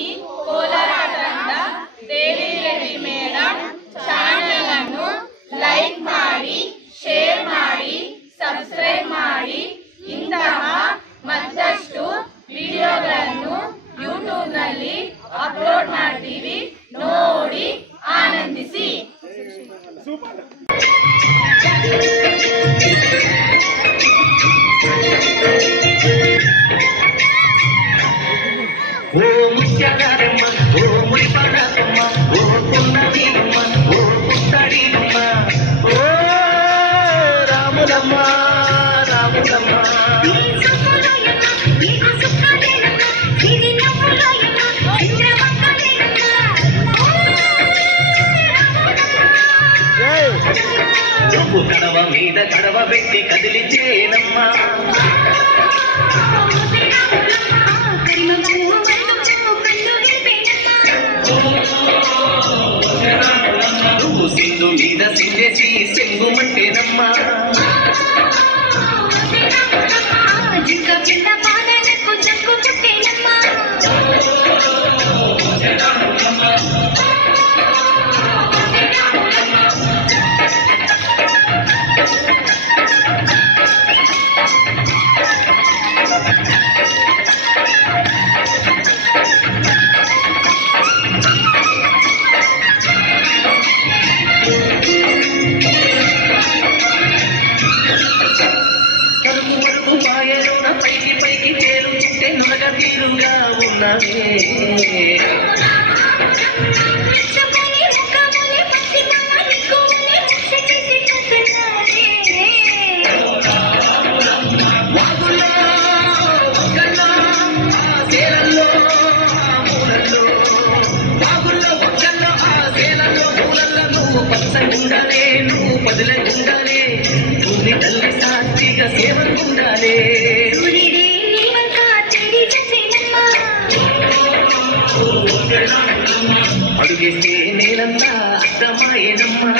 ಶ್ರೀ ಕೋಲಾರದ ದೇವಿರೆಡ್ಡಿ madam channel ಅನ್ನು like ಮಾಡಿ, ಶೇರ್ ಮಾಡಿ, ಸಬ್ಸ್ಕ್ರೈಬ್ ಮಾಡಿ. ಇಂತಹ ಮತ್ತಷ್ಟು ವಿಡಿಯೋಗಳನ್ನು ಯೂಟ್ಯೂಬ್ ನಲ್ಲಿ ಅಪ್ಲೋಡ್ ಮಾಡ್ತೀವಿ, ನೋಡಿ ಆನಂದಿಸಿ. ఓ ముత్యాలమ్మ, ఓ మురిపడమ్మ, ఓ పున్నమీనమ్మ, ఓ పుత్తడిమ్మ, ఓ రాములమ్మ రాములమ్మ. డబ్బు కడవ మీద కడవ పెట్టి కదిలించేనమ్మ. నువ్వు సింధు మీద సింగేసి సెంగుమంటేనమ్మా. పైకి పైకి తేలుతుంటే నొరగ తీరుగా ఉన్నవే. వాగుల్లో ఒక్కల్లో ఆ సేలల్లో మూలల్లో, వాగుల్లో ఒక్కల్లో ఆ సేలల్లో మూలల్లో నువ్వు పచ్చగుండాలే, నువ్వు పదులగుండాలే, భూమి తల్లి సాక్షిగా సేవకుండాలే. అడుగేస్తే నేలంతా అర్థమాయేనమ్మా.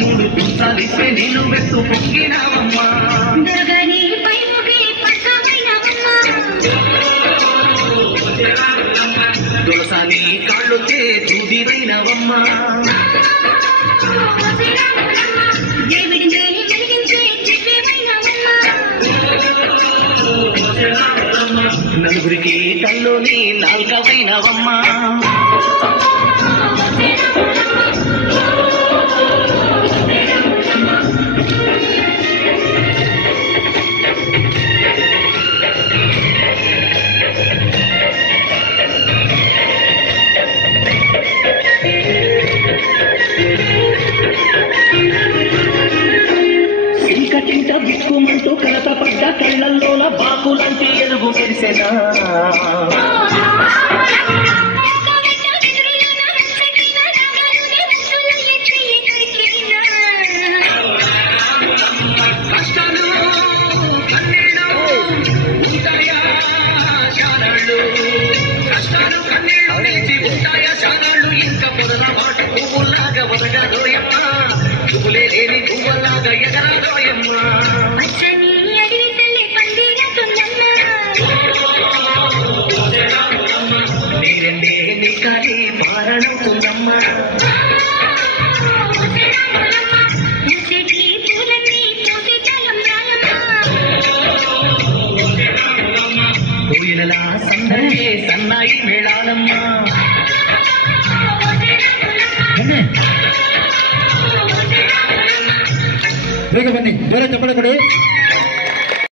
మూడు పుస్తలిస్తే నేను వెత్తు పొంగినావమ్మా. తులసాని కాళ్ళొచ్చే చూదివైనవమ్మా. నలుగురికి తల్లోని నాల్కవైనవమ్మా. చీకటింట బిక్కుమంటూ కలత పడ్డ కళ్ళల్లోన బాకులంటి ఎలుగు మెరిసెనా. కష్టాలు కన్నీళ్ళు ఉంటాయా చానాళ్ళు, కష్టాలు కన్నీళ్ళు నిలిచి ఉంటాయా చానాళ్ళు. ఇంకా పొదల మాట పువ్వులాగా వదగాలోయమ్మా, పువ్వులే లేని పువ్వులాగా ఎగరాలోయమ్మా. నీరెండే నీ కానీ మారణవుతుందమ్మా. కోయిలలా సందడే సన్నాయి మేళాలమ్మా. ಬೇಗ ಬನ್ನಿ, ಬೇರೆ ಚಪ್ಪಳೆ ಕೊಡಿ.